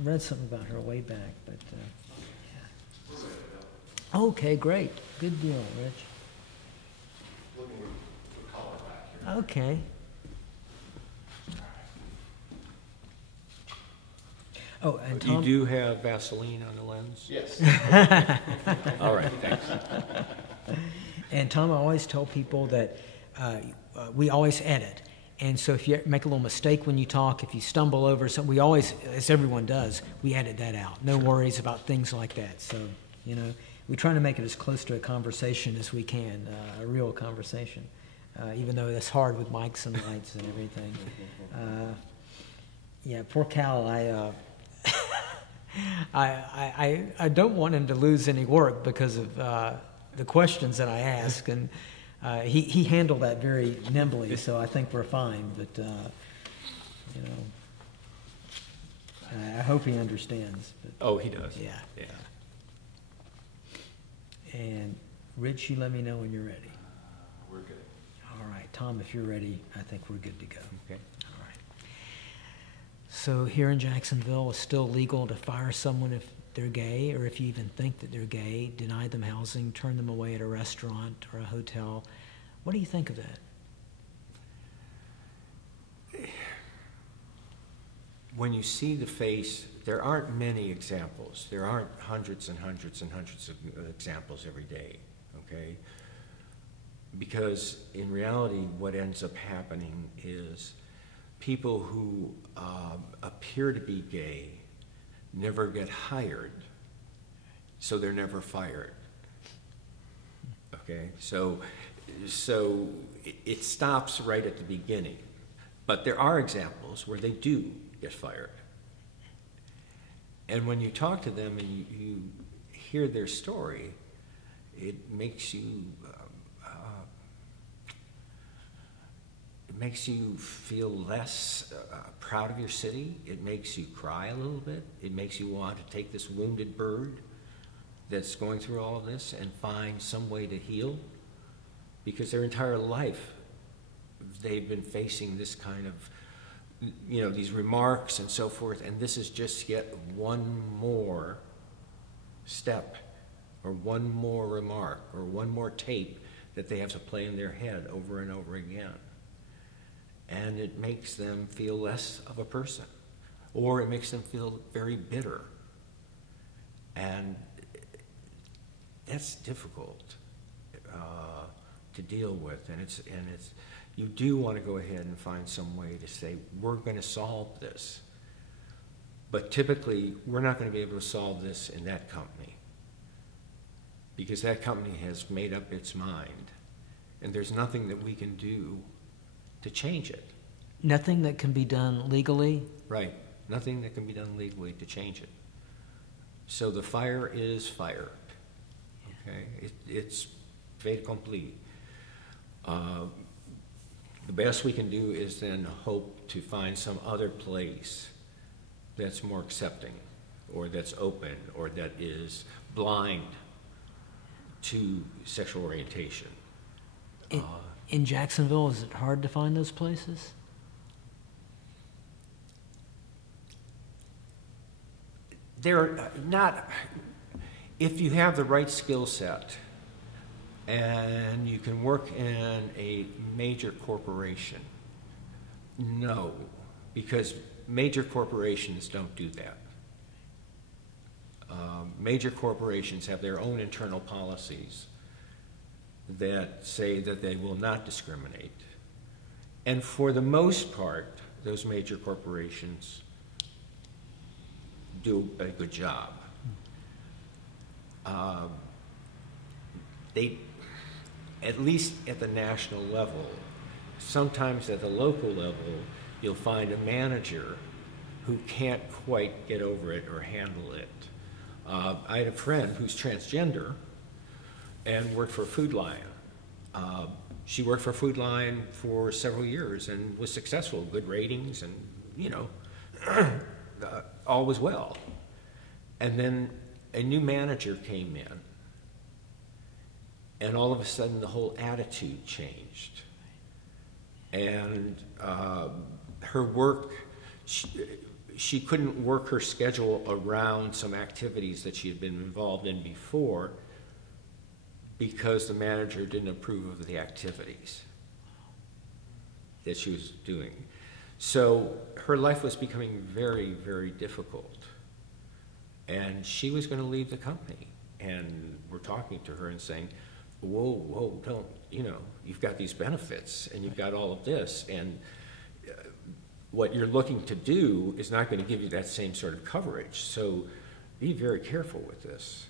read something about her way back, but yeah. Okay, great. Good deal, Rich. Looking for color back here. Okay. Oh, and Tom. You do have Vaseline on the lens? Yes. All right, thanks. And Tom, I always tell people that we always edit. And so if you make a little mistake when you talk, if you stumble over something, we always, as everyone does, we edit that out. No worries about things like that. So, you know, we try to make it as close to a conversation as we can, a real conversation, even though that's hard with mics and lights and everything. Yeah, poor Cal, I don't want him to lose any work because of the questions that I ask, and he handled that very nimbly, so I think we're fine. But you know, I hope he understands. But, Oh, he does. yeah. Yeah. And Rich, you let me know when you're ready. We're good. All right, Tom, if you're ready, I think we're good to go. Okay. All right. So here in Jacksonville, it's still legal to fire someone if they're gay, or if you even think that they're gay, deny them housing, turn them away at a restaurant or a hotel. What do you think of that? When you see the face, there aren't many examples. There aren't hundreds and hundreds and hundreds of examples every day, okay? Because in reality, what ends up happening is people who appear to be gay never get hired, so they're never fired. Okay, so it stops right at the beginning. But there are examples where they do get fired. And when you talk to them and you hear their story, it makes you feel less proud of your city. It makes you cry a little bit. It makes you want to take this wounded bird that's going through all of this and find some way to heal, because their entire life they've been facing this kind of, you know, these remarks and so forth, and this is just yet one more step or one more remark or one more tape that they have to play in their head over and over again. And it makes them feel less of a person, or it makes them feel very bitter. And that's difficult to deal with, and it's you do want to go ahead and find some way to say, we're going to solve this. But typically, we're not going to be able to solve this in that company, because that company has made up its mind, and there's nothing that we can do to change it. Nothing that can be done legally? Right. Nothing that can be done legally to change it. So the fire is fire. Okay? It's fait accompli. The best we can do is then hope to find some other place that's more accepting, or that's open, or that is blind to sexual orientation. In Jacksonville, is it hard to find those places? They're not, if you have the right skill set and you can work in a major corporation, no, because major corporations don't do that. Major corporations have their own internal policies that say that they will not discriminate. And for the most part, those major corporations do a good job. They, at least at the national level, sometimes at the local level, you'll find a manager who can't quite get over it or handle it. I had a friend who's transgender and worked for Food Lion. She worked for Food Lion for several years and was successful, good ratings, and, you know, all was well. And then a new manager came in, and all of a sudden the whole attitude changed. And her work, she couldn't work her schedule around some activities that she had been involved in before because the manager didn't approve of the activities that she was doing. So her life was becoming very, very difficult. And she was going to leave the company. And we're talking to her and saying, whoa, whoa, don't, you know, you've got these benefits and you've got all of this. And what you're looking to do is not going to give you that same sort of coverage. So be very careful with this.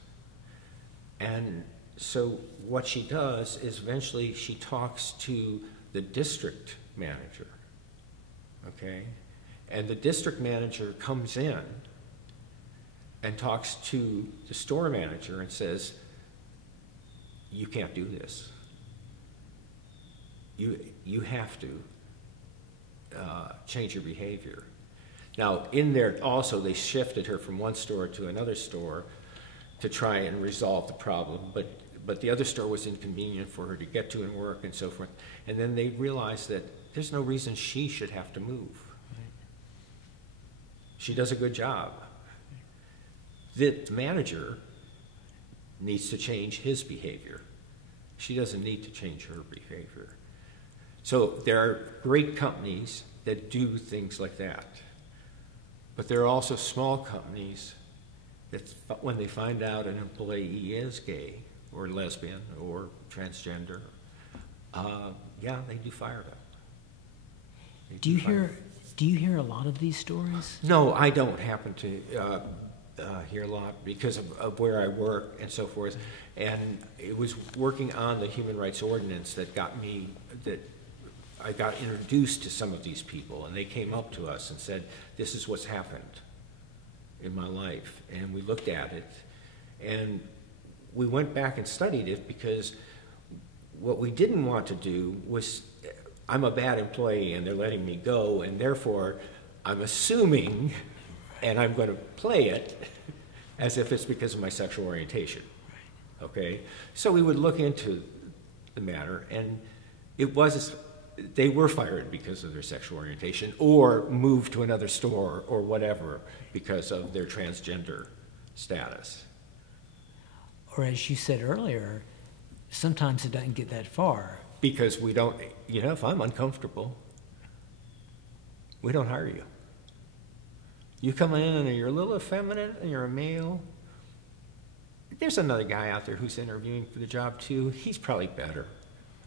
And so what she does is eventually she talks to the district manager, okay? And the district manager comes in and talks to the store manager and says, you can't do this. You have to change your behavior. Now, in there also, they shifted her from one store to another store to try and resolve the problem, but the other store was inconvenient for her to get to and work and so forth. And then they realized that there's no reason she should have to move. She does a good job. The manager needs to change his behavior. She doesn't need to change her behavior. So there are great companies that do things like that. But there are also small companies that when they find out an employee is gay or lesbian or transgender, yeah, they do fire them. Do you hear a lot of these stories? No, I don't happen to hear a lot because of where I work and so forth. And it was working on the human rights ordinance that I got introduced to some of these people, and they came up to us and said, this is what's happened in my life. And we looked at it, and we went back and studied it because what we didn't want to do was, I'm a bad employee and they're letting me go, and therefore I'm assuming, and I'm going to play it as if it's because of my sexual orientation. Okay? So we would look into the matter, and they were fired because of their sexual orientation or moved to another store or whatever because of their transgender status. Or as you said earlier, sometimes it doesn't get that far. Because we don't, if I'm uncomfortable, we don't hire you. You come in and you're a little effeminate and you're a male. There's another guy out there who's interviewing for the job too. He's probably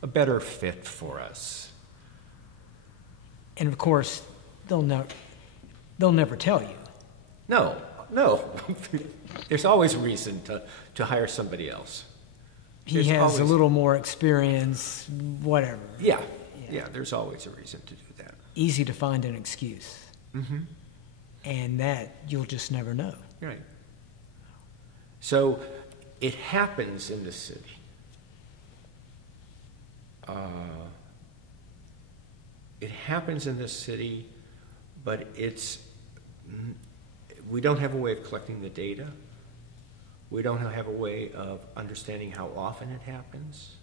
a better fit for us. And of course, they'll never tell you. No. There's always a reason to hire somebody else. He has a little more experience, whatever. Yeah, there's always a reason to do that. Easy to find an excuse. Mm-hmm. And that you'll just never know. Right. So it happens in the city. It happens in this city, but we don't have a way of collecting the data. We don't have a way of understanding how often it happens.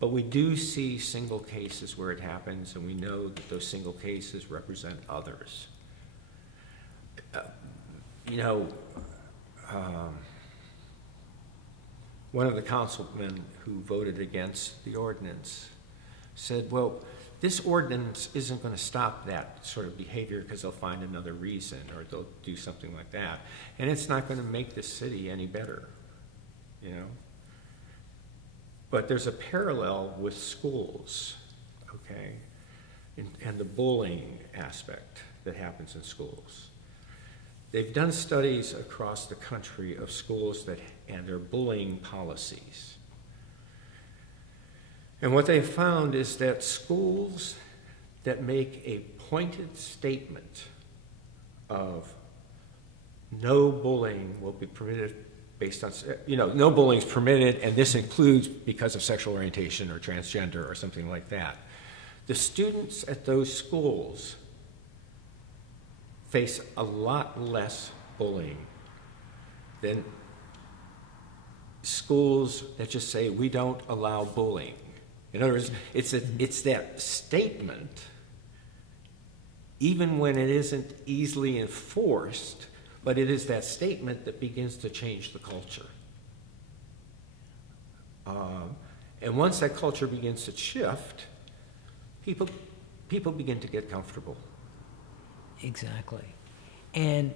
But we do see single cases where it happens, and we know that those single cases represent others. One of the councilmen who voted against the ordinance said, well, this ordinance isn't going to stop that sort of behavior because they'll find another reason or they'll do something like that. And it's not going to make this city any better, But there's a parallel with schools, okay, and the bullying aspect that happens in schools. They've done studies across the country of schools and their bullying policies. And what they found is that schools that make a pointed statement of no bullying will be permitted based on, no bullying is permitted, and this includes because of sexual orientation or transgender or something like that. The students at those schools face a lot less bullying than schools that just say, we don't allow bullying. In other words, it's that statement even when it isn't easily enforced, but it is that statement that begins to change the culture. And once that culture begins to shift, people begin to get comfortable. Exactly. And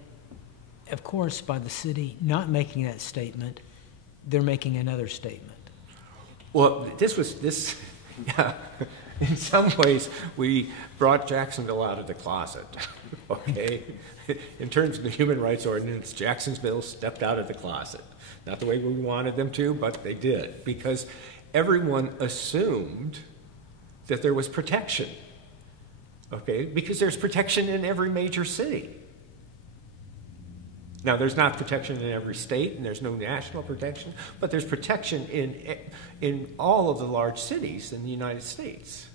of course, by the city not making that statement, they're making another statement. Well, yeah, in some ways, we brought Jacksonville out of the closet, okay? In terms of the human rights ordinance, Jacksonville stepped out of the closet. Not the way we wanted them to, but they did, because everyone assumed that there was protection, okay? Because there's protection in every major city. Now, there's not protection in every state, and there's no national protection, but there's protection in all of the large cities in the United States.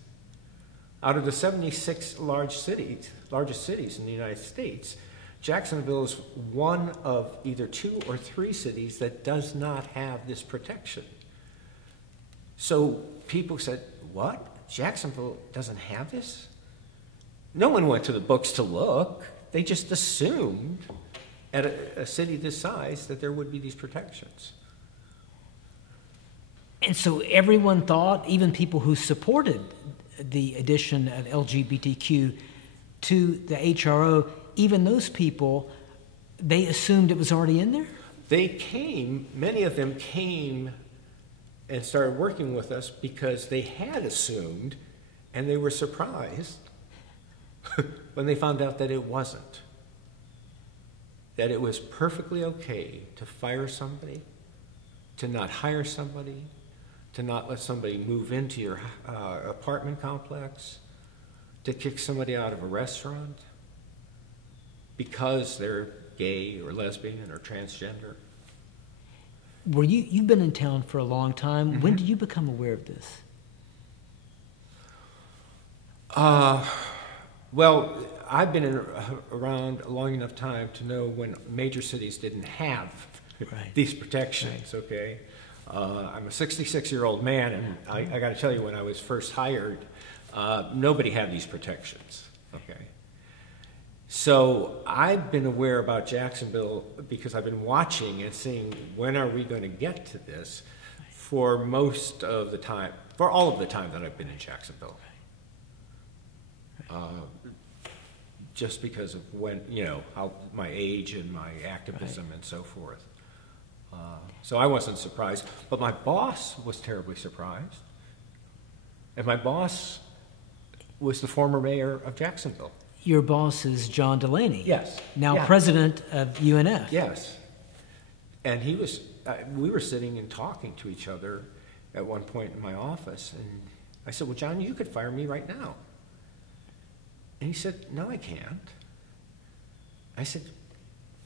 Out of the 76 largest cities in the United States, Jacksonville is one of either 2 or 3 cities that does not have this protection. So people said, what? Jacksonville doesn't have this? No one went to the books to look. They just assumed at a city this size that there would be these protections. And so everyone thought, even people who supported the addition of LGBTQ to the HRO, even those people, they assumed it was already in there? Many of them came and started working with us because they had assumed, and they were surprised when they found out that it wasn't. That it was perfectly okay to fire somebody, to not hire somebody, to not let somebody move into your apartment complex, to kick somebody out of a restaurant because they're gay or lesbian or transgender. You've been in town for a long time. Mm-hmm. When did you become aware of this? Well, I've been around a long enough time to know when major cities didn't have these protections, okay? I'm a 66-year-old man, and I got to tell you, when I was first hired, nobody had these protections, okay? So I've been aware about Jacksonville because I've been watching and seeing when are we going to get to this for most of the time, for all of the time that I've been in Jacksonville. Just because of when, how my age and my activism and so forth. So I wasn't surprised, but my boss was terribly surprised. And my boss was the former mayor of Jacksonville. Your boss is John Delaney. Yes. Now president of UNF. Yes. And we were sitting and talking to each other at one point in my office, and I said, well, John, you could fire me right now. And he said, no, I can't. I said,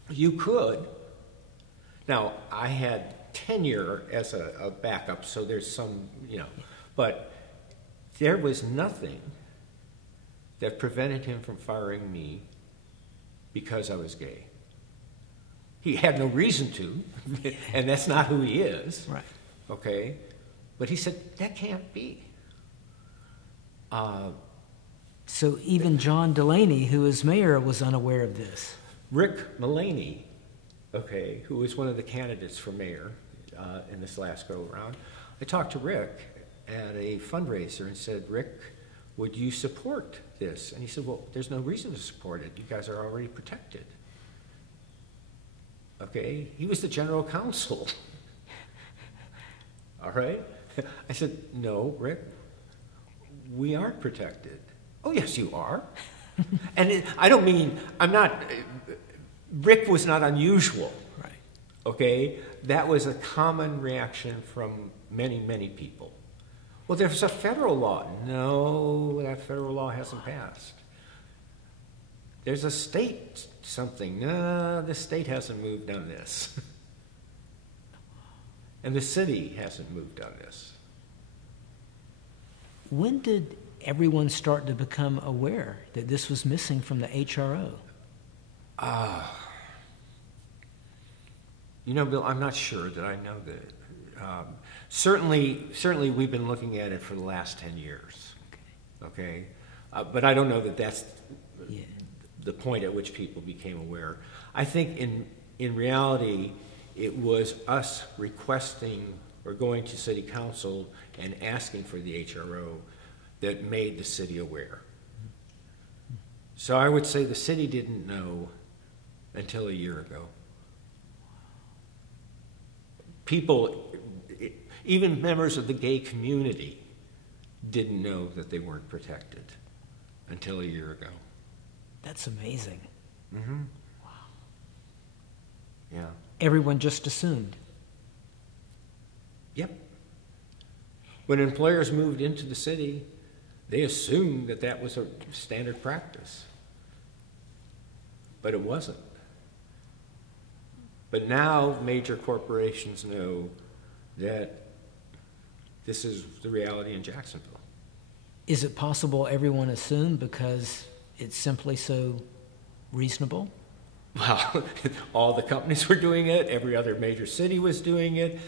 you could. Now, I had tenure as a backup, so there's some, but there was nothing that prevented him from firing me because I was gay. He had no reason to, and that's not who he is. Right. Okay? But he said, that can't be. So even John Delaney, who is mayor, was unaware of this. Rick Mullaney, okay, who was one of the candidates for mayor in this last go-around, I talked to Rick at a fundraiser and said, Rick, would you support this? And he said, well, there's no reason to support it. You guys are already protected. Okay? He was the general counsel. All right? I said, no, Rick, we aren't protected. Oh, yes, you are. And Rick was not unusual. Right. Okay? That was a common reaction from many, many people. Well, there's a federal law. No, that federal law hasn't passed. There's a state something. No, the state hasn't moved on this. And the city hasn't moved on this. When did everyone start to become aware that this was missing from the HRO? Bill, I'm not sure that I know that. Certainly we've been looking at it for the last 10 years. Okay? But I don't know that that's Yeah. the point at which people became aware. I think in reality, it was us requesting or going to city council and asking for the HRO that made the city aware. So I would say the city didn't know until a year ago. People, even members of the gay community, didn't know that they weren't protected until a year ago. That's amazing. Mm-hmm. Wow. Yeah. Everyone just assumed. Yep. When employers moved into the city, they assumed that that was a standard practice. But it wasn't. But now major corporations know that this is the reality in Jacksonville. Is it possible everyone assumed because it's simply so reasonable? Well, all the companies were doing it. Every other major city was doing it.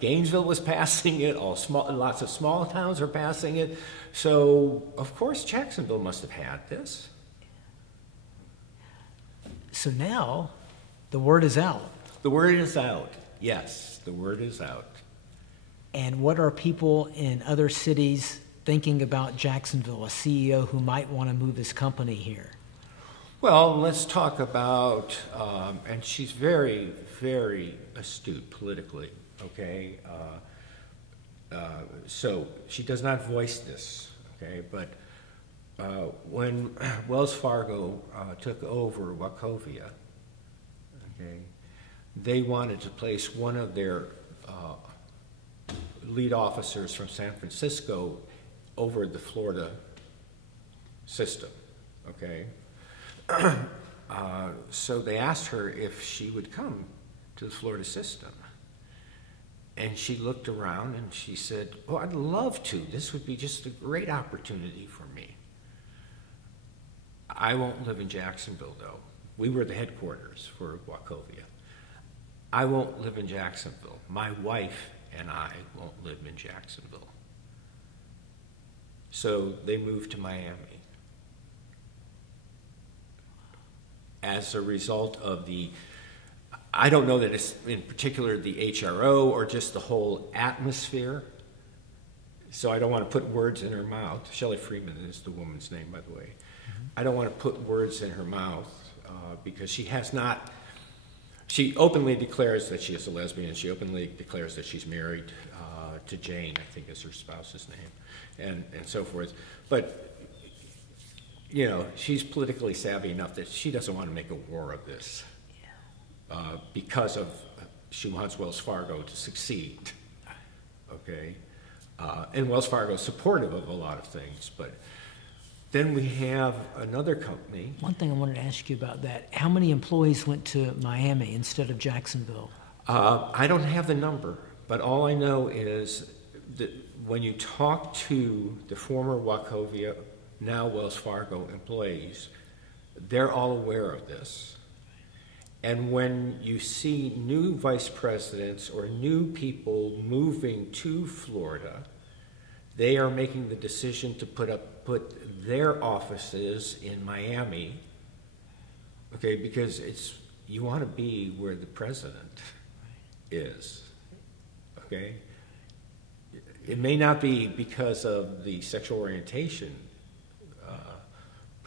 Gainesville was passing it. Lots of small towns are passing it. So, of course, Jacksonville must have had this. So now, the word is out. The word is out. Yes, the word is out. And what are people in other cities thinking about Jacksonville, a CEO who might want to move his company here? Well, let's talk about, and she's very, very astute politically, okay? So she does not voice this, okay? But when Wells Fargo took over Wachovia, okay, they wanted to place one of their lead officers from San Francisco over the Florida system, okay? So they asked her if she would come to the Florida system. And she looked around and she said, "Oh, I'd love to. This would be just a great opportunity for me. I won't live in Jacksonville, though." We were the headquarters for Wachovia. "I won't live in Jacksonville. My wife and I won't live in Jacksonville." So they moved to Miami. As a result of I don't know that it's in particular the HRO or just the whole atmosphere, so I don't want to put words in her mouth. Shelley Freeman is the woman's name, by the way. Mm-hmm. I don't want to put words in her mouth because she openly declares that she is a lesbian. She openly declares that she's married to Jane, I think is her spouse's name, and so forth. But you know, she's politically savvy enough that she doesn't want to make a war of this because she wants Wells Fargo to succeed, okay? And Wells Fargo is supportive of a lot of things, but then we have another company. One thing I wanted to ask you about that, how many employees went to Miami instead of Jacksonville? I don't have the number, but all I know is that when you talk to the former Wachovia, now Wells Fargo employees, they're all aware of this. And when you see new vice presidents or new people moving to Florida, they are making the decision to put their offices in Miami, okay, because you want to be where the president is, okay? It may not be because of the sexual orientation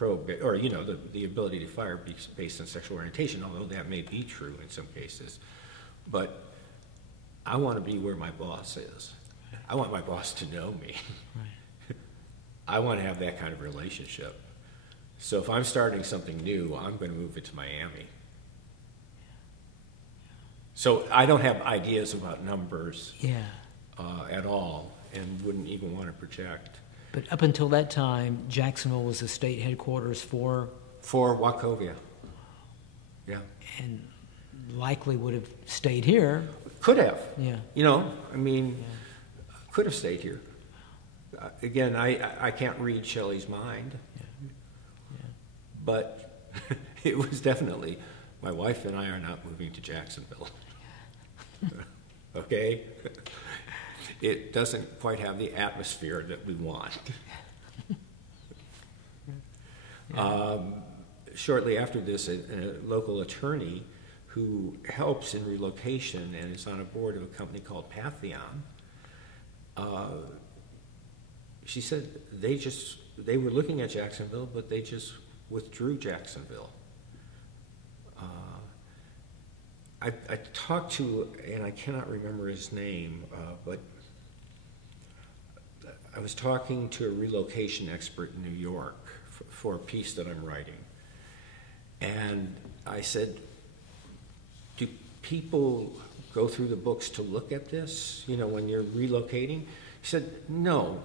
or you know, the ability to fire based on sexual orientation, although that may be true in some cases. But I want to be where my boss is. I want my boss to know me. Right. I want to have that kind of relationship. So if I'm starting something new, I'm going to move it to Miami. So I don't have ideas about numbers at all and wouldn't even want to project. But up until that time, Jacksonville was the state headquarters for Wachovia. Yeah. And likely would have stayed here. Could have. Yeah. You know, I mean, could have stayed here. Again, I can't read Shelley's mind. Yeah. Yeah. But it was definitely, my wife and I are not moving to Jacksonville. Okay? It doesn't quite have the atmosphere that we want. Shortly after this, a local attorney who helps in relocation and is on a board of a company called Patheon, she said they were looking at Jacksonville, but they just withdrew Jacksonville. I talked to, and I cannot remember his name, but I was talking to a relocation expert in New York for a piece that I'm writing. And I said, do people go through the books to look at this, when you're relocating? He said, no,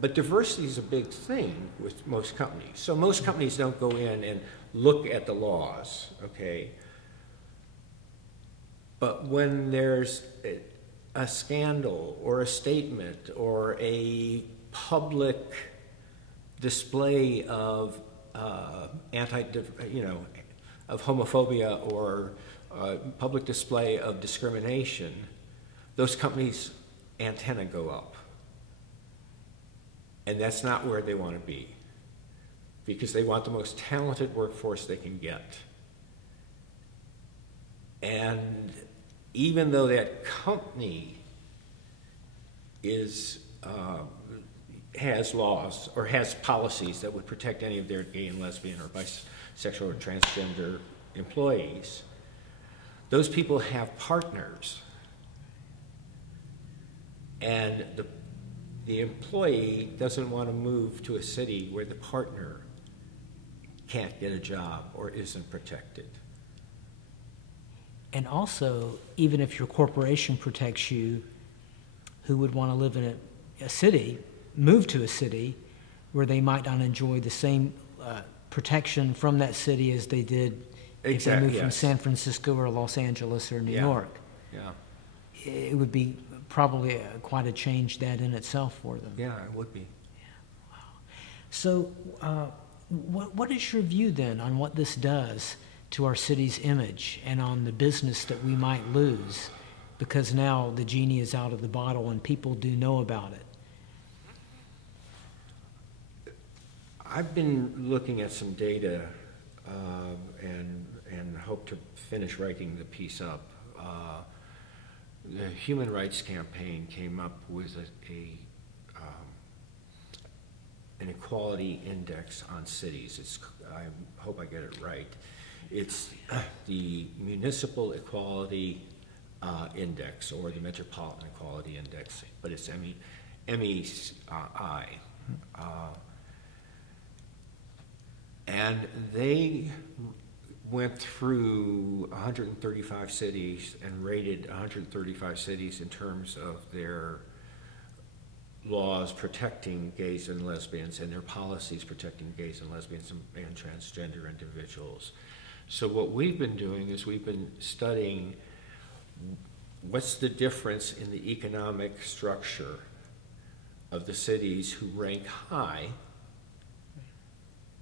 but diversity is a big thing with most companies. So most companies don't go in and look at the laws, okay? But when there's a scandal or a statement or a public display of of homophobia or public display of discrimination, those companies' antenna go up. And that's not where they want to be, because they want the most talented workforce they can get. And even though that company has laws or has policies that would protect any of their gay and lesbian or bisexual or transgender employees, those people have partners. And the employee doesn't want to move to a city where the partner can't get a job or isn't protected. And also, even if your corporation protects you, who would want to live in a city, move to a city where they might not enjoy the same protection from that city as they did if they moved from San Francisco or Los Angeles or New York. Yeah. It would be probably quite a change that in itself for them. Yeah, it would be. Yeah. Wow. So what is your view then on what this does to our city's image and on the business that we might lose because now the genie is out of the bottle and people do know about it? I've been looking at some data and hope to finish writing the piece up. The Human Rights Campaign came up with an equality index on cities. I hope I get it right. It's the Municipal Equality Index or the Metropolitan Equality Index, but it's MEI. And they went through 135 cities and rated 135 cities in terms of their laws protecting gays and lesbians and their policies protecting gays and lesbians and transgender individuals. So what we've been doing is we've been studying what's the difference in the economic structure of the cities who rank high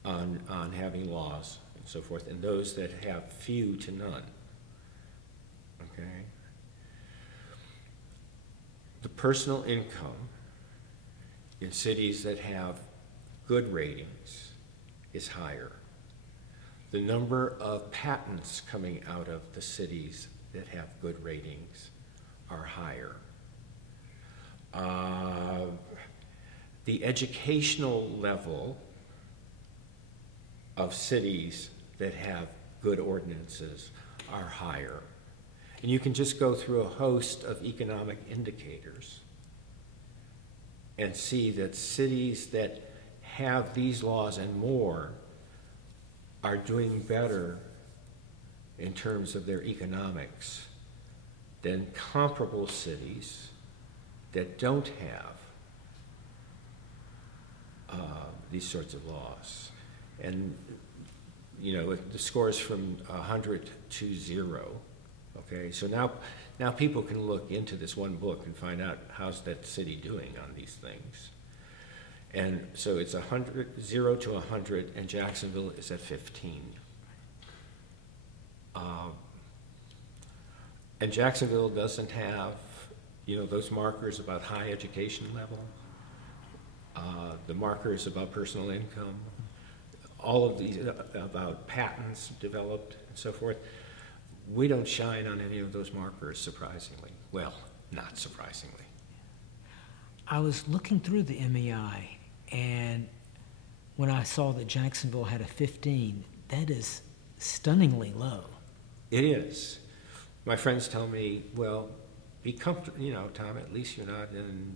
on having laws and so forth, and those that have few to none. Okay? The personal income in cities that have good ratings is higher. The number of patents coming out of the cities that have good ratings are higher. The educational level of cities that have good ordinances are higher. And you can just go through a host of economic indicators and see that cities that have these laws and more are doing better in terms of their economics than comparable cities that don't have these sorts of laws. And, the score is from 100 to 0, okay? So now people can look into this one book and find out how's that city doing on these things. And so it's 0 to 100, and Jacksonville is at 15. And Jacksonville doesn't have, those markers about high education level, the markers about personal income. all of these, about patents developed and so forth. We don't shine on any of those markers, surprisingly. Well, not surprisingly. I was looking through the MEI, and when I saw that Jacksonville had a 15, that is stunningly low. It is. My friends tell me, well, be comfortable, you know, Tom, at least you're not in,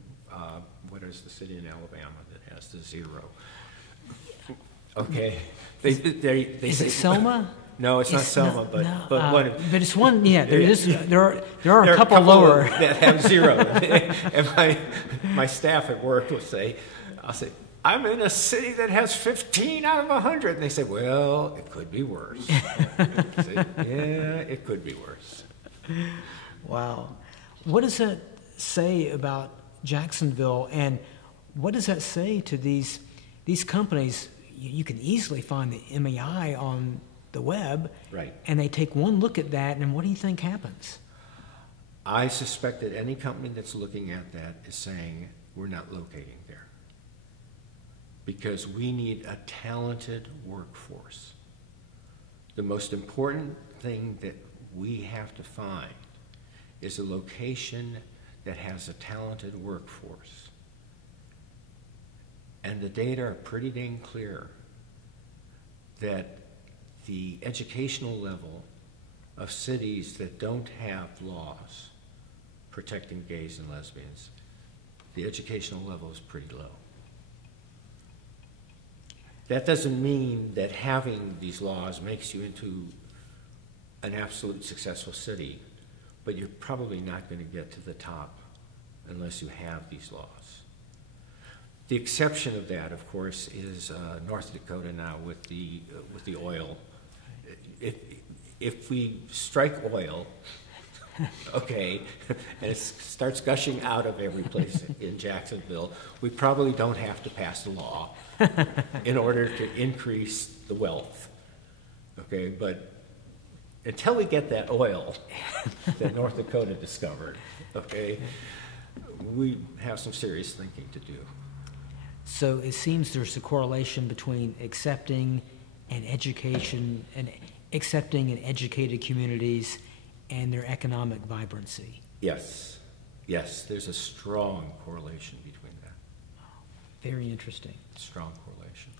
what is the city in Alabama that has the 0? Okay. They Is say, it Selma? No, it's not Selma, but one. But it's one. Yeah, there are There a couple lower. that have 0. And my staff at work will say, I'll say, I'm in a city that has 15 out of 100. And they say, well, it could be worse. I say, yeah, it could be worse. Wow. What does that say about Jacksonville, and what does that say to these companies? You can easily find the MEI on the web, Right. and they take one look at that, and what do you think happens? I suspect that any company that's looking at that is saying, we're not locating there. Because we need a talented workforce. The most important thing that we have to find is a location that has a talented workforce. And the data are pretty dang clear that the educational level of cities that don't have laws protecting gays and lesbians, the educational level is pretty low. That doesn't mean that having these laws makes you into an absolute successful city, but you're probably not going to get to the top unless you have these laws. The exception of that, of course, is North Dakota now with the oil. If we strike oil, okay, and it starts gushing out of every place in Jacksonville, we probably don't have to pass a law in order to increase the wealth, okay? But until we get that oil that North Dakota discovered, okay, we have some serious thinking to do. So it seems there's a correlation between accepting and education and accepting and educated communities and their economic vibrancy. Yes, yes, there's a strong correlation between that. Very interesting. Strong correlation.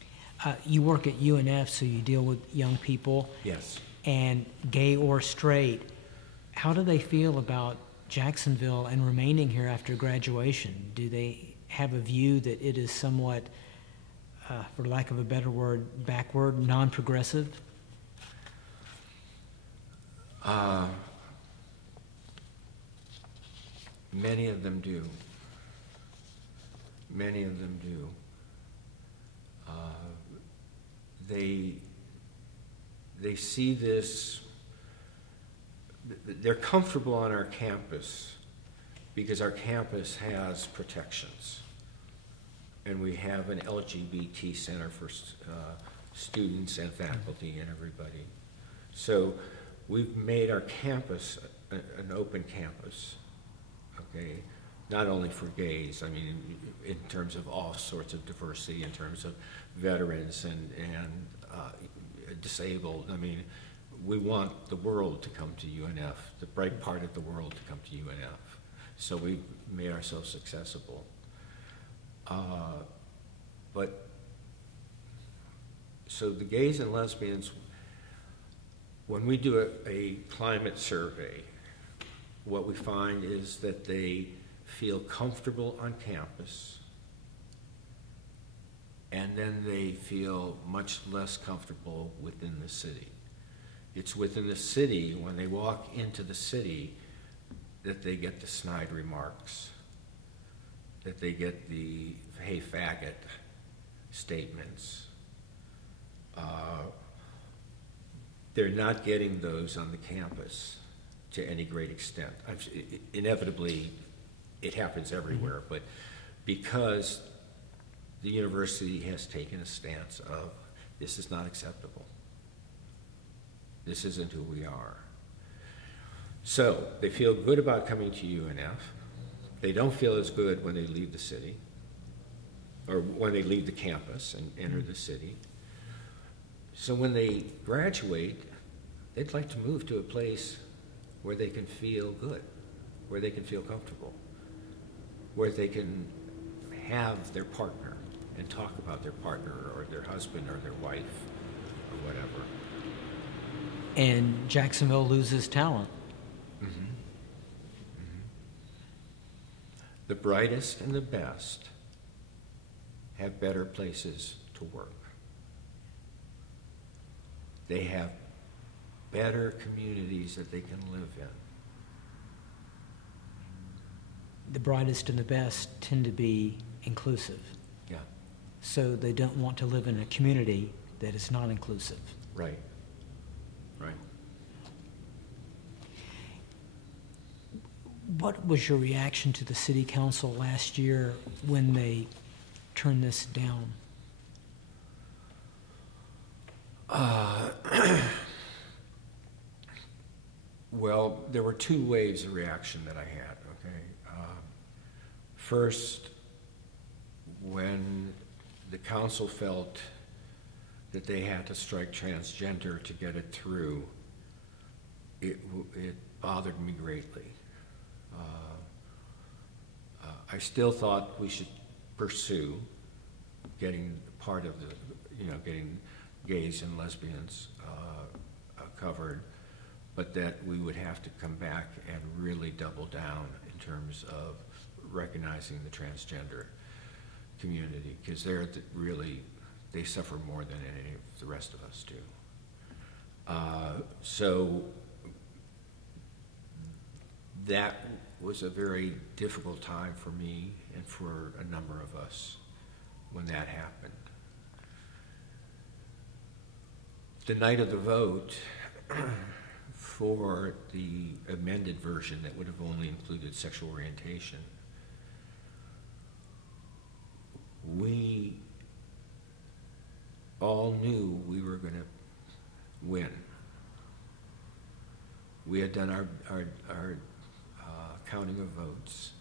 You work at UNF, so you deal with young people. Yes. And gay or straight, how do they feel about Jacksonville and remaining here after graduation? Do they have a view that it is somewhat, for lack of a better word, backward, non-progressive? Many of them do. Many of them do. They see this, they're comfortable on our campus because our campus has protections. And we have an LGBT center for students and faculty and everybody. So we've made our campus an open campus, okay? Not only for gays, I mean, in terms of all sorts of diversity, in terms of veterans and disabled. I mean, we want the world to come to UNF, the bright part of the world to come to UNF. So we've made ourselves accessible. But so the gays and lesbians, when we do a climate survey, what we find is that they feel comfortable on campus, and then they feel much less comfortable within the city. It's within the city, when they walk into the city, that they get the snide remarks, that they get the hey faggot statements. They're not getting those on the campus to any great extent. Inevitably, it happens everywhere, but because the university has taken a stance of this is not acceptable. This isn't who we are. So they feel good about coming to UNF. They don't feel as good when they leave the city or when they leave the campus and enter the city. So when they graduate, they'd like to move to a place where they can feel good, where they can feel comfortable, where they can have their partner and talk about their partner or their husband or their wife or whatever. And Jacksonville loses talent. The brightest and the best have better places to work. They have better communities that they can live in. The brightest and the best tend to be inclusive. Yeah, So they don't want to live in a community that is not inclusive. right. Right. What was your reaction to the city council last year when they turned this down? Well, there were two waves of reaction that I had, okay? First, when the council felt that they had to strike transgender to get it through, it bothered me greatly. I still thought we should pursue getting part of the, getting gays and lesbians covered, but that we would have to come back and really double down in terms of recognizing the transgender community, because they suffer more than any of the rest of us do. So that was a very difficult time for me and for a number of us when that happened. The night of the vote for the amended version that would have only included sexual orientation, we all knew we were going to win. We had done our counting of votes.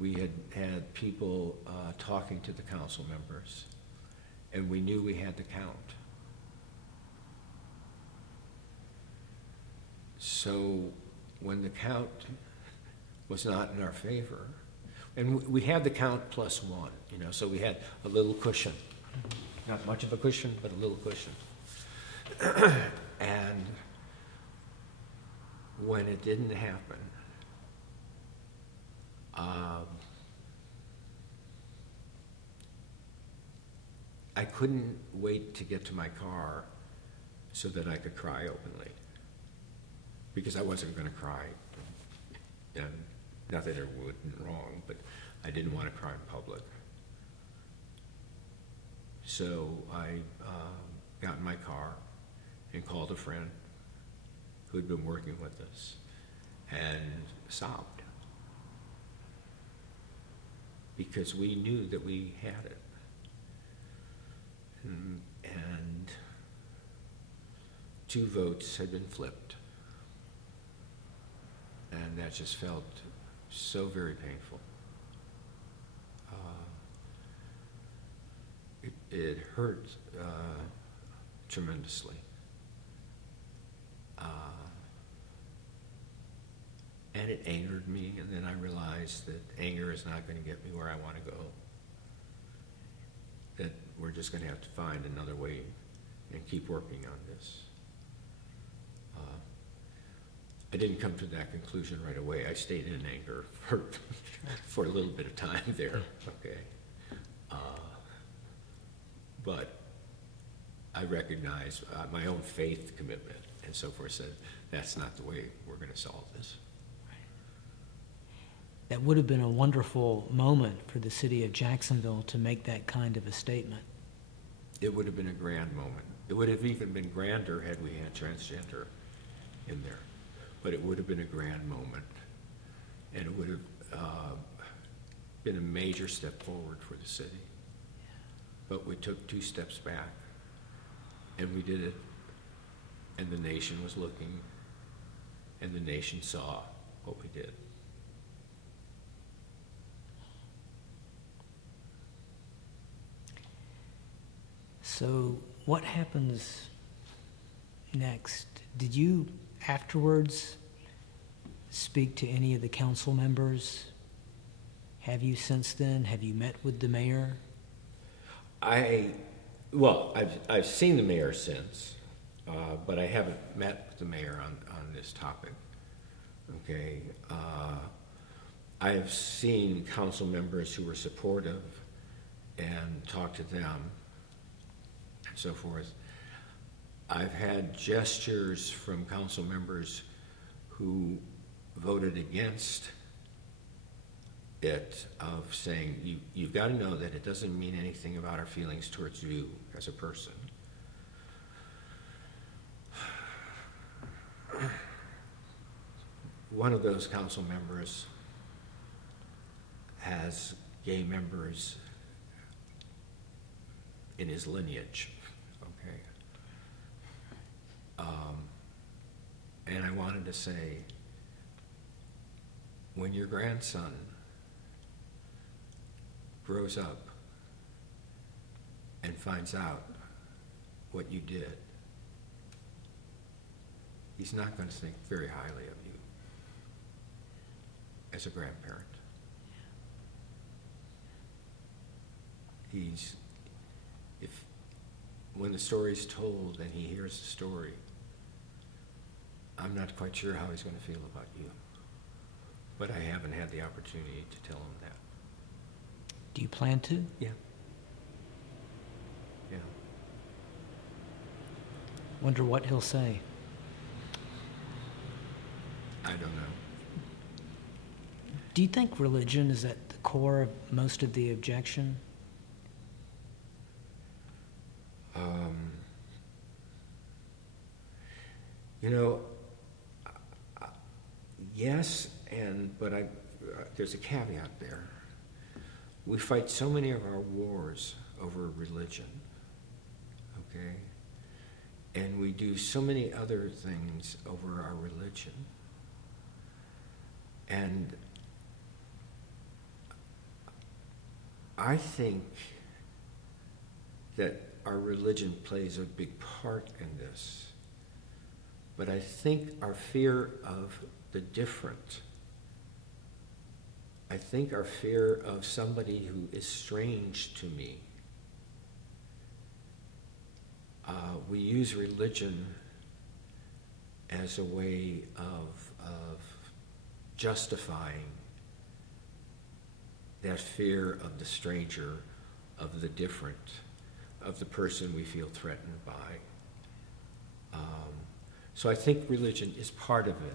We had people talking to the council members, and we knew we had to count. So when the count was not in our favor, and we had the count plus one, so we had a little cushion. Not much of a cushion, but a little cushion. And when it didn't happen, I couldn't wait to get to my car so that I could cry openly, because I wasn't going to cry. And not that it wasn't wrong, but I didn't want to cry in public. So I got in my car and called a friend who'd been working with us and sobbed, because we knew that we had it. And 2 votes had been flipped. And that just felt so very painful. It hurt tremendously. And it angered me, and then I realized that anger is not going to get me where I want to go. That we're just going to have to find another way and keep working on this. I didn't come to that conclusion right away. I stayed in anger for a little bit of time there, okay? But I recognize my own faith commitment and so forth said, that's not the way we're going to solve this. That would have been a wonderful moment for the city of Jacksonville to make that kind of a statement. It would have been a grand moment. It would have even been grander had we had transgender in there. But it would have been a grand moment. And it would have been a major step forward for the city. But we took 2 steps back, and we did it, and the nation was looking, and the nation saw what we did. So what happens next? Did you afterwards speak to any of the council members? Have you since then? Have you met with the mayor? I've seen the mayor since, but I haven't met with the mayor on this topic. Okay. I have seen council members who were supportive and talked to them and so forth. I've had gestures from council members who voted against it, of saying, you've got to know that it doesn't mean anything about our feelings towards you as a person. One of those council members has gay members in his lineage, okay? And I wanted to say, when your grandson grows up and finds out what you did, he's not going to think very highly of you as a grandparent. When the story's told and he hears the story, I'm not quite sure how he's going to feel about you. But I haven't had the opportunity to tell him that. Do you plan to? Yeah. Yeah. Wonder what he'll say. I don't know. Do you think religion is at the core of most of the objection? Yes, but there's a caveat there. We fight so many of our wars over religion, okay? And we do so many other things over our religion. And I think that our religion plays a big part in this. But I think our fear of the different, I think our fear of somebody who is strange to me, we use religion as a way of justifying that fear of the stranger, of the different, of the person we feel threatened by. So I think religion is part of it.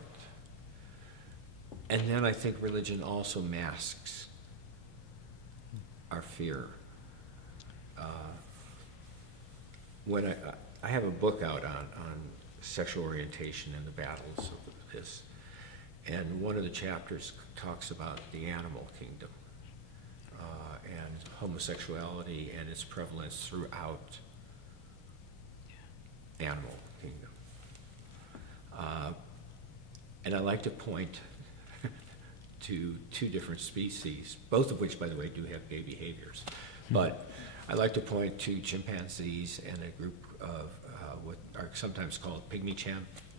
And then I think religion also masks our fear. When I have a book out on sexual orientation and the battles of this, and one of the chapters talks about the animal kingdom and homosexuality and its prevalence throughout animal kingdom. And I like to point to two different species, both of which, by the way, do have gay behaviors. But I like to point to chimpanzees and a group of what are sometimes called pygmy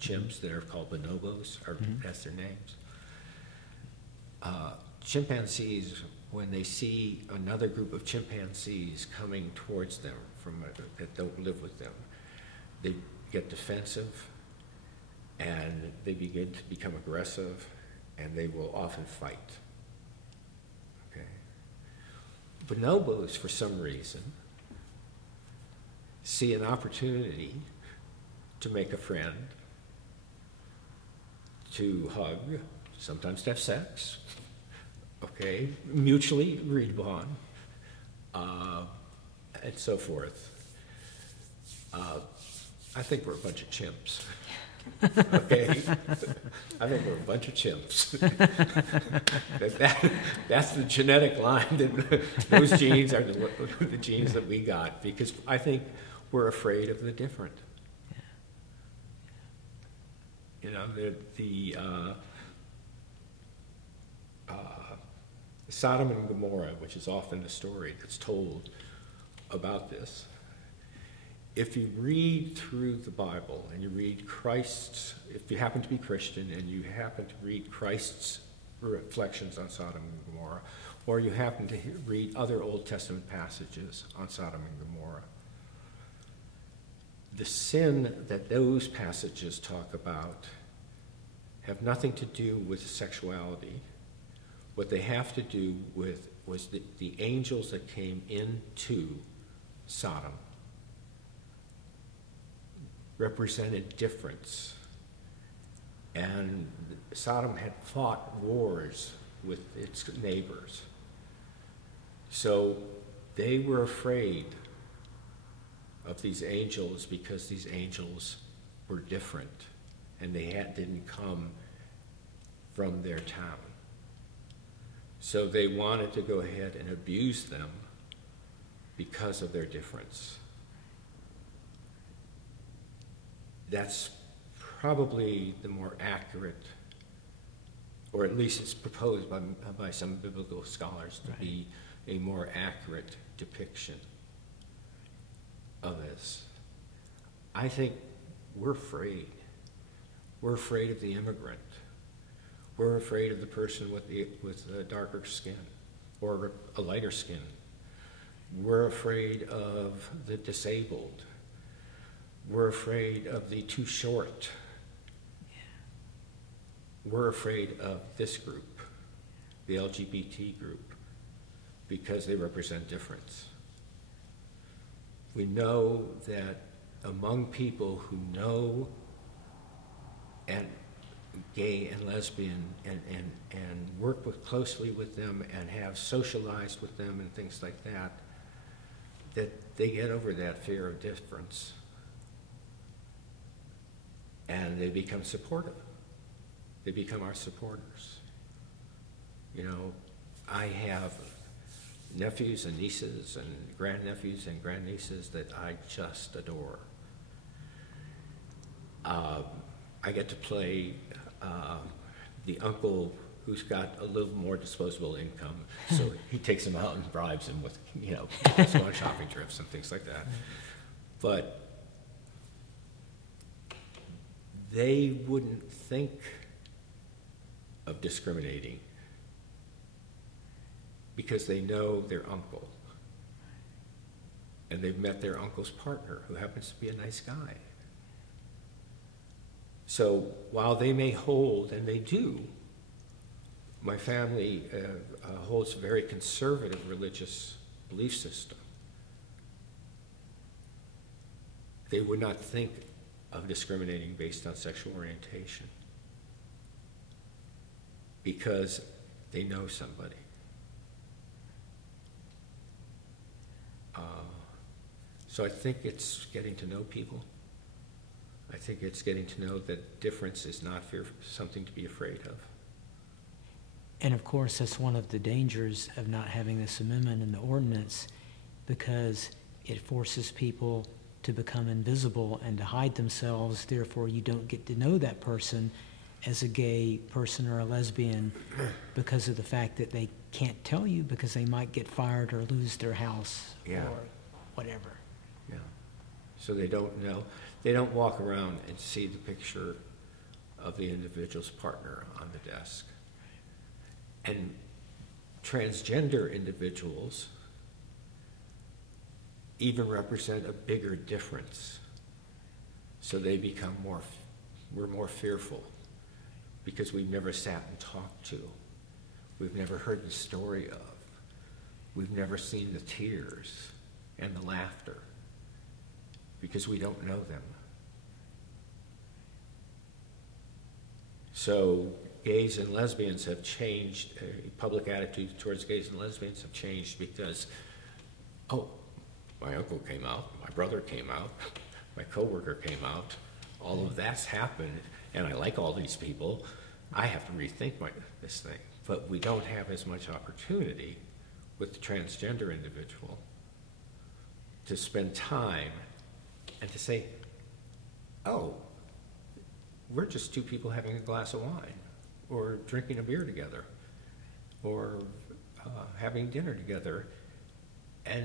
chimps that are called bonobos, or that's their names. Chimpanzees, when they see another group of chimpanzees coming towards them that don't live with them, they get defensive and they begin to become aggressive, and they will often fight. Okay. Bonobos, for some reason, see an opportunity to make a friend, to hug, sometimes to have sex, okay, mutually agreed upon, and so forth. I think we're a bunch of chimps. Okay, I think we're a bunch of chimps. That's the genetic line. Those genes are the genes that we got, because I think we're afraid of the different. You know, the Sodom and Gomorrah, which is often the story that's told about this, if you read through the Bible and you read Christ's, if you happen to be Christian and you happen to read Christ's reflections on Sodom and Gomorrah, or you happen to read other Old Testament passages on Sodom and Gomorrah, the sin that those passages talk about have nothing to do with sexuality. What they have to do with was the angels that came into Sodom represented difference. And Sodom had fought wars with its neighbors. So they were afraid of these angels because these angels were different and they didn't come from their town. So they wanted to go ahead and abuse them because of their difference. That's probably the more accurate, or at least it's proposed by some biblical scholars to be a more accurate depiction of this. I think we're afraid. We're afraid of the immigrant. We're afraid of the person with a darker skin or a lighter skin. We're afraid of the disabled. We're afraid of the too short. We're afraid of this group, the LGBT group, because they represent difference. We know that among people who know and gay and lesbian and work closely with them and have socialized with them and things like that, that they get over that fear of difference and they become supportive. They become our supporters. You know, I have nephews and nieces and grandnephews and grandnieces that I just adore. I get to play the uncle who's got a little more disposable income, so he takes them out and bribes them with, you know, let's go on shopping trips and things like that. But they wouldn't think of discriminating because they know their uncle. And they've met their uncle's partner, who happens to be a nice guy. So while they may hold, and they do, my family holds a very conservative religious belief system, they would not think of discriminating based on sexual orientation because they know somebody. So I think it's getting to know people. I think it's getting to know that difference is not something to be afraid of. And of course, that's one of the dangers of not having this amendment in the ordinance, because it forces people to become invisible and to hide themselves. Therefore, you don't get to know that person as a gay person or a lesbian because of the fact that they can't tell you because they might get fired or lose their house or whatever. Yeah. So they don't know. They don't walk around and see the picture of the individual's partner on the desk. And transgender individuals even represent a bigger difference. So they become we're more fearful because we've never sat and talked to. We've never heard the story of. We've never seen the tears and the laughter because we don't know them. So gays and lesbians have changed, public attitudes towards gays and lesbians have changed because, oh, my uncle came out, my brother came out, my coworker came out, all of that's happened, and I like all these people. I have to rethink this thing. But we don't have as much opportunity with the transgender individual to spend time and to say, oh, we're just two people having a glass of wine, or drinking a beer together, or having dinner together, and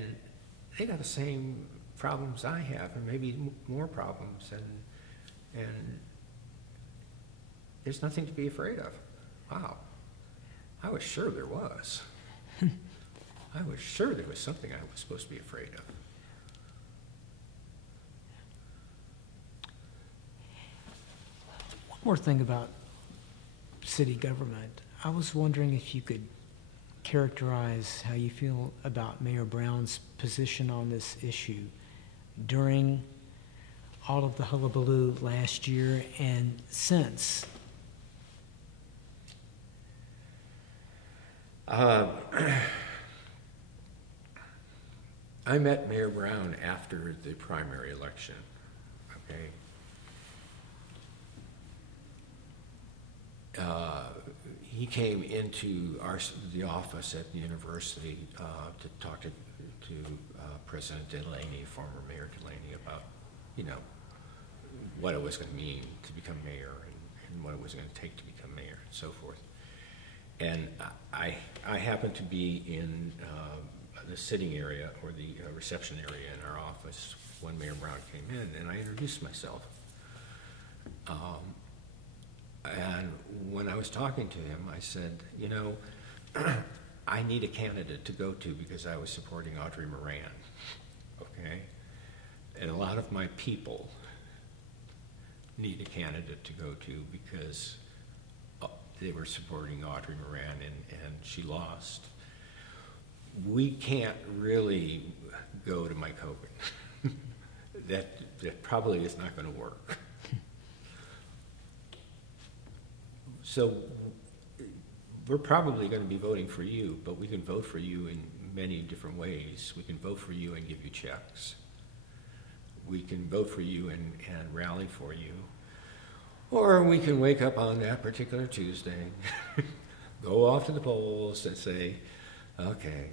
they got the same problems I have, and maybe more problems, and there's nothing to be afraid of. Wow. I was sure there was. I was sure there was something I was supposed to be afraid of. One more thing about city government. I was wondering if you could characterize how you feel about Mayor Brown's position on this issue during all of the hullabaloo last year and since. I met Mayor Brown after the primary election, okay? He came into the office at the university to talk to President Delaney, former Mayor Delaney, about, you know, what it was going to mean to become mayor and what it was going to take to become mayor and so forth. And I happened to be in the sitting area or the reception area in our office when Mayor Brown came in, and I introduced myself. And when I was talking to him, I said, you know, I need a candidate to go to because I was supporting Audrey Moran, okay? And a lot of my people need a candidate to go to because they were supporting Audrey Moran and she lost. We can't really go to Mike Hogan. that probably is not going to work. So we're probably going to be voting for you, but we can vote for you in many different ways. We can vote for you and give you checks. We can vote for you and rally for you. Or we can wake up on that particular Tuesday, go off to the polls and say, okay,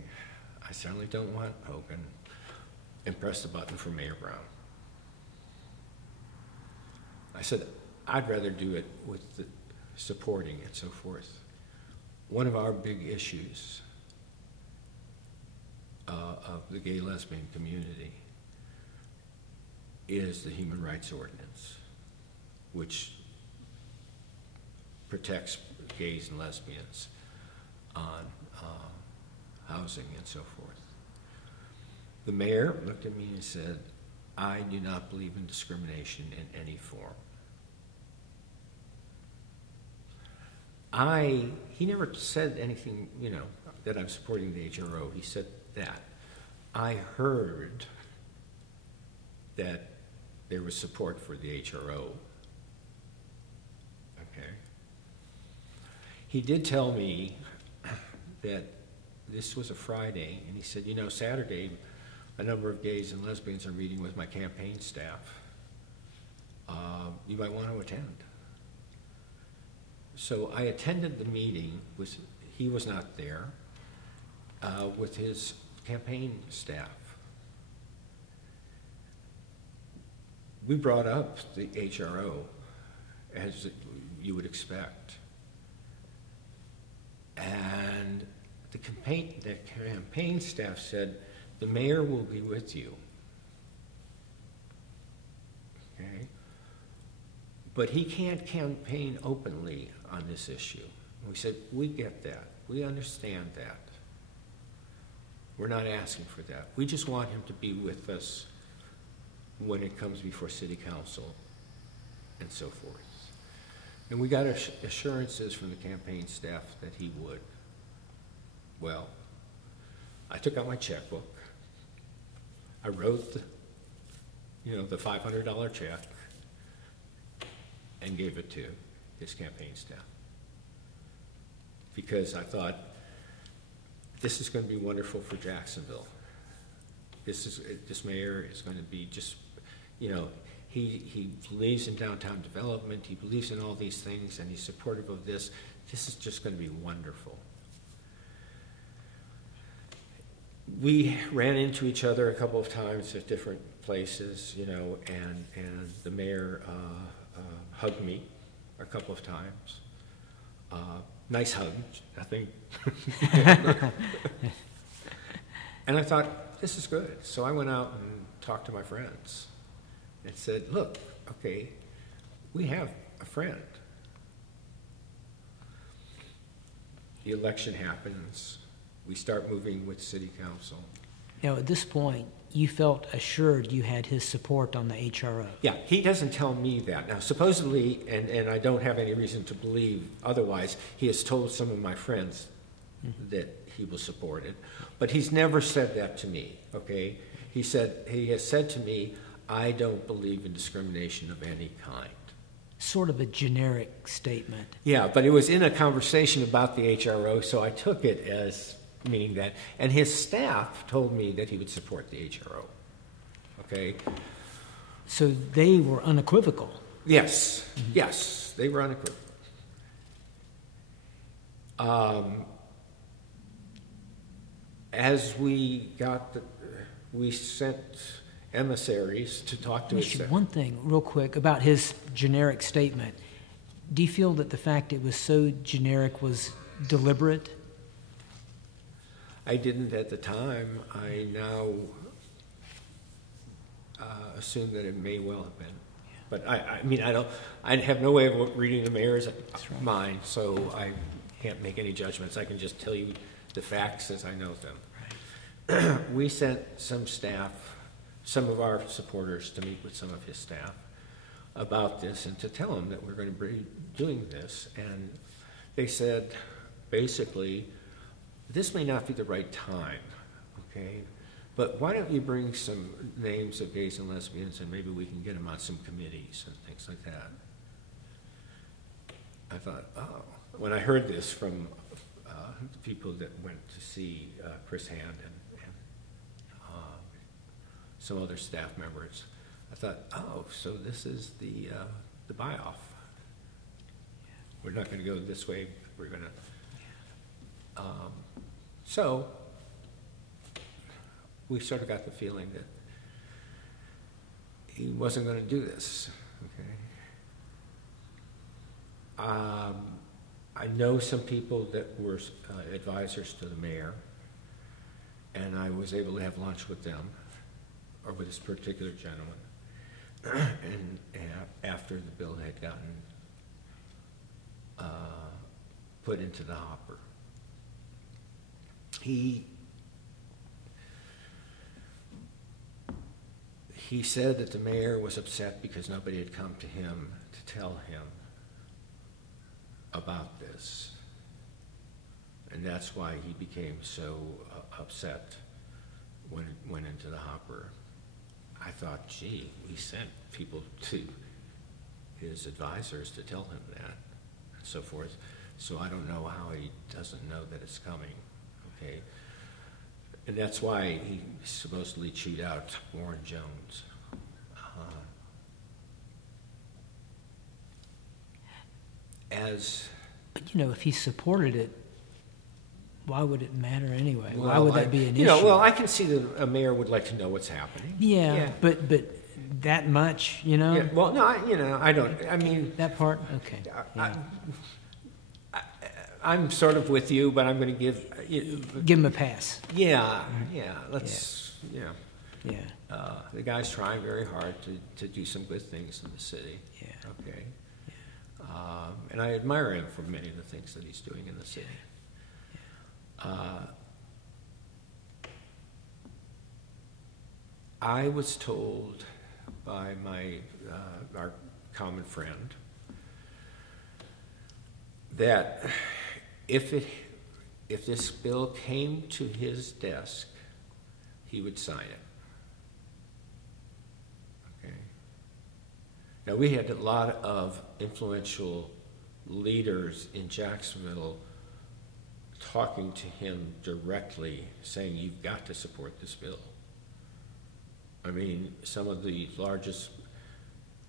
I certainly don't want Hogan, and press the button for Mayor Brown. I said, I'd rather do it with the supporting and so forth. One of our big issues of the gay lesbian community is the Human Rights Ordinance, which protects gays and lesbians on housing and so forth. The mayor looked at me and said, I do not believe in discrimination in any form. He never said anything, you know, that I'm supporting the HRO. He said that. I heard that there was support for the HRO. Okay. He did tell me that this was a Friday, and he said, you know, Saturday, a number of gays and lesbians are meeting with my campaign staff. You might want to attend. So I attended the meeting. He was not there, with his campaign staff. We brought up the HRO, as you would expect. And the campaign staff said, the mayor will be with you. Okay? But he can't campaign openly on this issue. We said, we get that. We understand that. We're not asking for that. We just want him to be with us when it comes before city council and so forth. And we got assurances from the campaign staff that he would. Well, I took out my checkbook. I wrote the $500 check and gave it to his campaign staff. Because I thought, this is going to be wonderful for Jacksonville. This mayor is going to be just, he believes in downtown development, he believes in all these things, and he's supportive of this. This is just going to be wonderful. We ran into each other a couple of times at different places, and the mayor hugged me a couple of times. Nice hug, I think. And I thought, this is good. So I went out and talked to my friends and said, look, okay, we have a friend. The election happens. We start moving with city council. Now, at this point, you felt assured you had his support on the HRO. Yeah, he doesn't tell me that. Now, supposedly, and I don't have any reason to believe otherwise, he has told some of my friends that he will support it. But he's never said that to me, okay? He has said to me, I don't believe in discrimination of any kind. Sort of a generic statement. Yeah, but it was in a conversation about the HRO, so I took it as meaning that. And his staff told me that he would support the HRO, okay? So they were unequivocal. Yes, yes, they were unequivocal. As we sent emissaries to talk to his One thing, real quick, about his generic statement. Do you feel that the fact it was so generic was deliberate? I didn't at the time. I now assume that it may well have been. But I mean, I have no way of reading the mayor's mind, so I can't make any judgments. I can just tell you the facts as I know them. Right. We sent some staff, some of our supporters, to meet with some of his staff about this and to tell them that we're going to be doing this. And they said, basically, this may not be the right time, okay? But why don't you bring some names of gays and lesbians and maybe we can get them on some committees and things like that. I thought, oh. When I heard this from the people that went to see Chris Hand and some other staff members, I thought, oh, so this is the buy-off. We're not going to go this way. We're going to. So we sort of got the feeling that he wasn't going to do this. Okay. I know some people that were advisors to the mayor, and I was able to have lunch with them, or with this particular gentleman, and after the bill had gotten put into the hopper. He said that the mayor was upset because nobody had come to him to tell him about this. And that's why he became so upset when it went into the hopper. I thought, gee, we sent people to his advisors to tell him that, and so forth. So I don't know how he doesn't know that it's coming, okay? And that's why he supposedly chewed out Warren Jones. But if he supported it, why would it matter anyway? Well, why would that be an issue? Well, I can see that a mayor would like to know what's happening. Yeah. But that much, Yeah, well, no, I don't. I mean, that part. Okay. I'm sort of with you, but I'm going to give him a pass. Yeah. Let's. Yeah. Yeah. The guy's trying very hard to do some good things in the city. Yeah. Okay. And I admire him for many of the things that he's doing in the city. I was told by our common friend that if this bill came to his desk, he would sign it. Okay. Now we had a lot of influential leaders in Jacksonville talking to him directly, saying, you've got to support this bill. I mean, some of the largest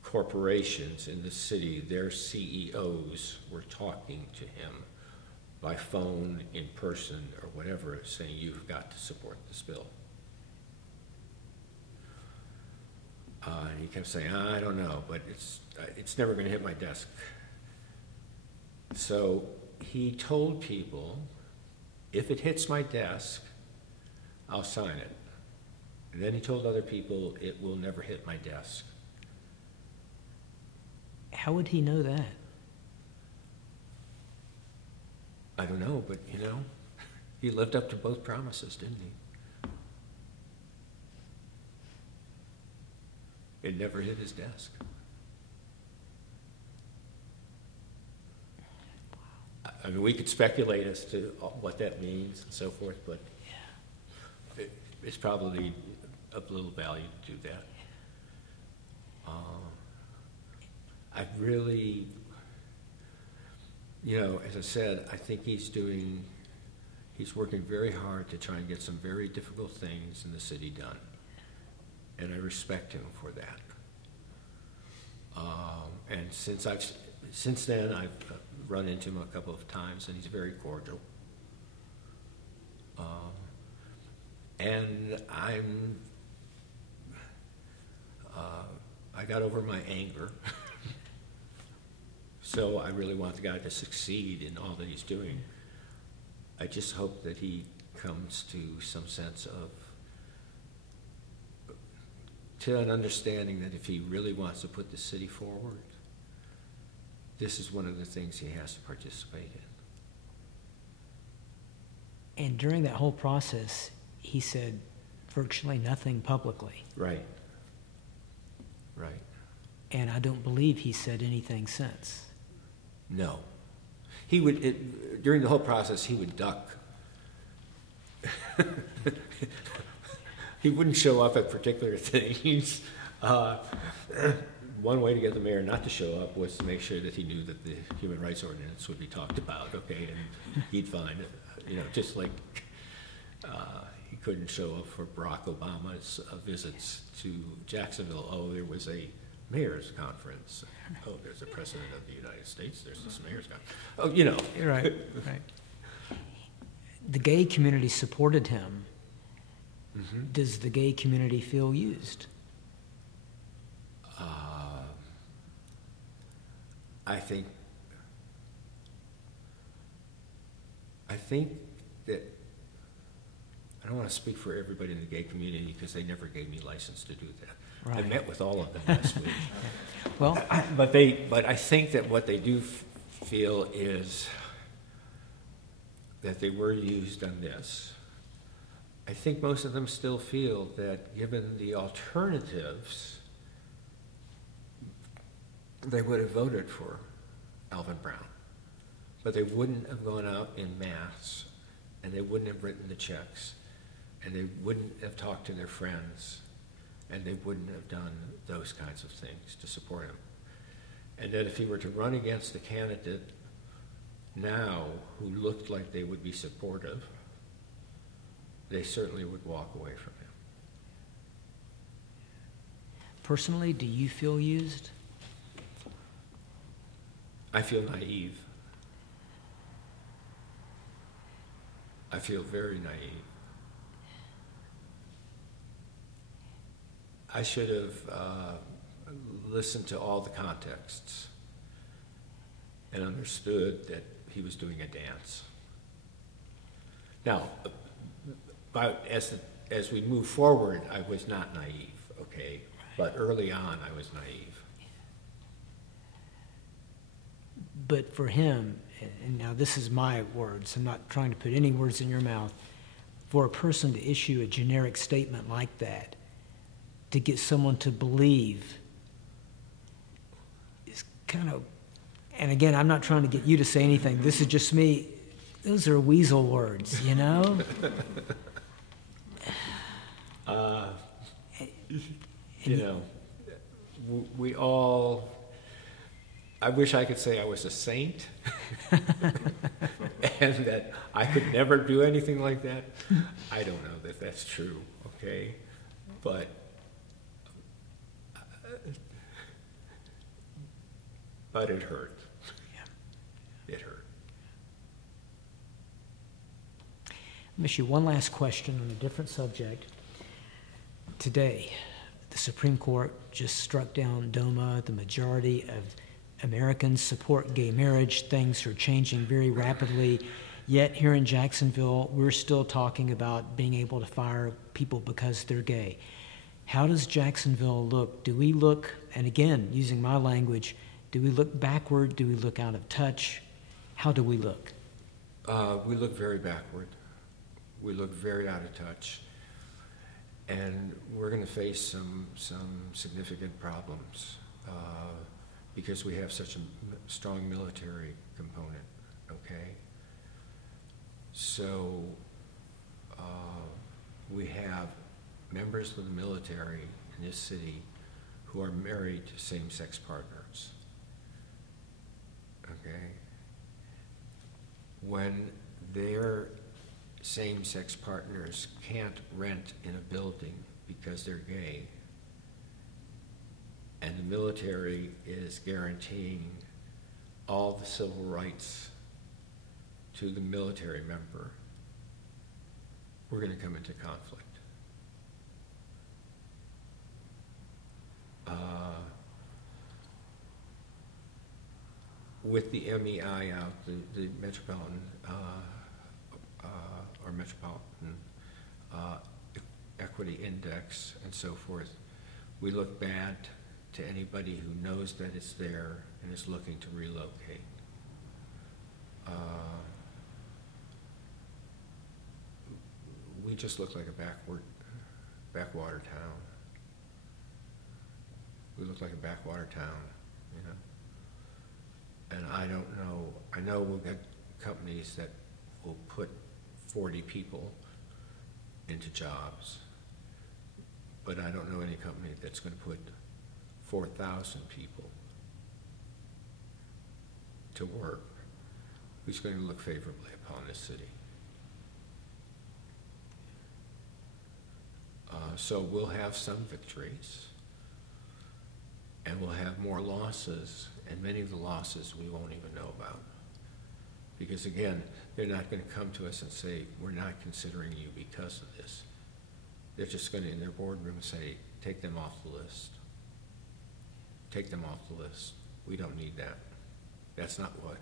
corporations in the city, their CEOs were talking to him by phone, in person, or whatever, saying, you've got to support this bill. And he kept saying, I don't know, but it's never going to hit my desk. So he told people, if it hits my desk, I'll sign it. And then he told other people, it will never hit my desk. How would he know that? I don't know, but you know, he lived up to both promises, didn't he? It never hit his desk. I mean, we could speculate as to what that means and so forth, but it's probably of little value to do that. I really, you know, as I said, I think he's working very hard to try and get some very difficult things in the city done. And I respect him for that. And since then, I've run into him a couple of times, and he's very cordial. And I got over my anger. So I really want the guy to succeed in all that he's doing. I just hope that he comes to some sense to an understanding that if he really wants to put the city forward, this is one of the things he has to participate in. And during that whole process, he said virtually nothing publicly. Right. Right. And I don't believe he said anything since. No. He would, during the whole process, he would duck. He wouldn't show up at particular things. One way to get the mayor not to show up was to make sure that he knew that the human rights ordinance would be talked about, okay, and he'd find it, you know, just like he couldn't show up for Barack Obama's visits to Jacksonville. Oh, there was a mayor's conference. Oh, there's a president of the United States. There's this mayor's conference. Oh, you know. Right, right. The gay community supported him. Mm-hmm. Does the gay community feel used? I think that, I don't want to speak for everybody in the gay community because they never gave me license to do that. Right. I met with all of them last week. Well, but I think that what they do feel is that they were used on this. I think most of them still feel that given the alternatives, they would have voted for Alvin Brown. But they wouldn't have gone out in mass, and they wouldn't have written the checks, and they wouldn't have talked to their friends, and they wouldn't have done those kinds of things to support him. And that if he were to run against a candidate now who looked like they would be supportive, they certainly would walk away from him. Personally, do you feel used? I feel naive. I feel very naive. I should have listened to all the contexts and understood that he was doing a dance. Now, but as we move forward, I was not naive, okay? But early on, I was naive. But for him, and now this is my words, I'm not trying to put any words in your mouth, for a person to issue a generic statement like that, to get someone to believe, is kind of, and again, I'm not trying to get you to say anything, this is just me, those are weasel words, you know? You know, we all, I wish I could say I was a saint and that I could never do anything like that. I don't know that that's true, okay? But it hurt. Yeah. It hurt. Let me ask you one last question on a different subject. Today, the Supreme Court just struck down DOMA. The majority of Americans support gay marriage. Things are changing very rapidly Yet here in Jacksonville, we're still talking about being able to fire people because they're gay. How does Jacksonville look? Do we look, and again, using my language, do we look backward? Do we look out of touch? How do we look? We look very backward. We look very out of touch. And we're going to face some significant problems because we have such a strong military component, okay? So we have members of the military in this city who are married to same-sex partners, okay? When their same-sex partners can't rent in a building because they're gay, and the military is guaranteeing all the civil rights to the military member, we're going to come into conflict. With the MEI out, the Metropolitan or Metropolitan Equity Index and so forth, we look bad to anybody who knows that it's there and is looking to relocate. We just look like a backwater town. We look like a backwater town, you know. And I don't know, I know we'll get companies that will put 40 people into jobs, but I don't know any company that's going to put 4,000 people to work who's going to look favorably upon this city. So we'll have some victories, and we'll have more losses, and many of the losses we won't even know about. Because again, they're not going to come to us and say, we're not considering you because of this. They're just going to, in their boardroom, say, take them off the list. Take them off the list. We don't need that. That's not what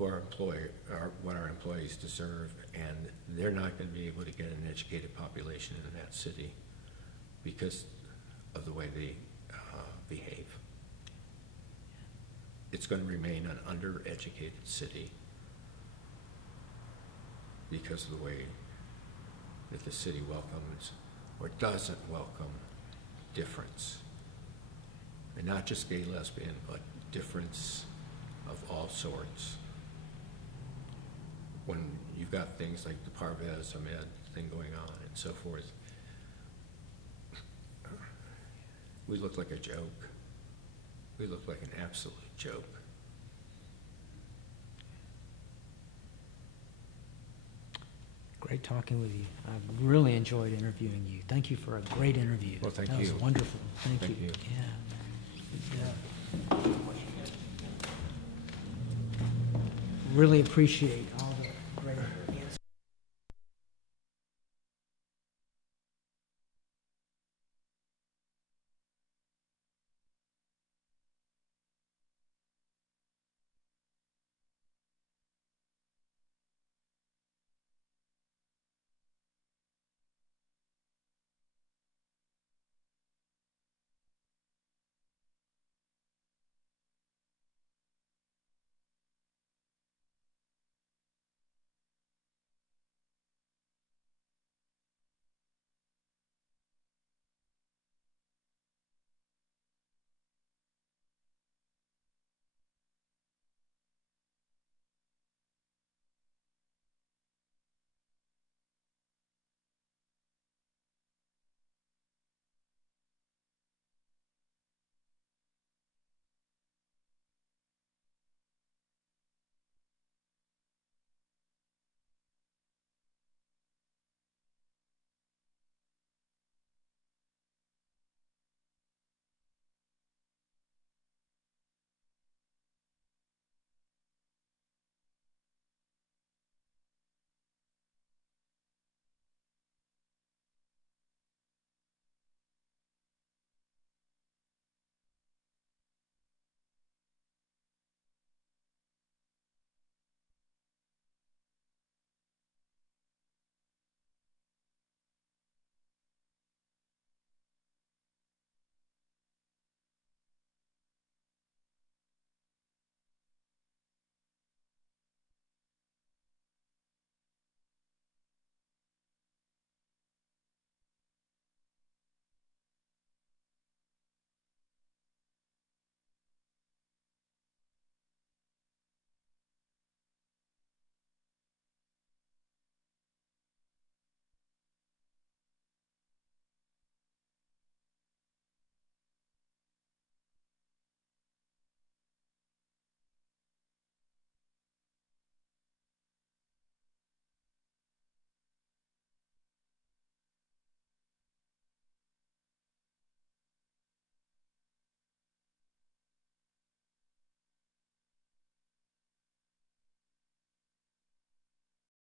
our employees deserve, and they're not going to be able to get an educated population in that city because of the way they behave. It's going to remain an undereducated city because of the way that the city welcomes or doesn't welcome difference. And not just gay, lesbian, but difference of all sorts. When you've got things like the Parvez Ahmed thing going on and so forth, we look like a joke. We look like an absolute joke. Great talking with you. I really enjoyed interviewing you. Thank you for a great interview. Well, thank you. That was wonderful. Thank you. Yeah. Really appreciate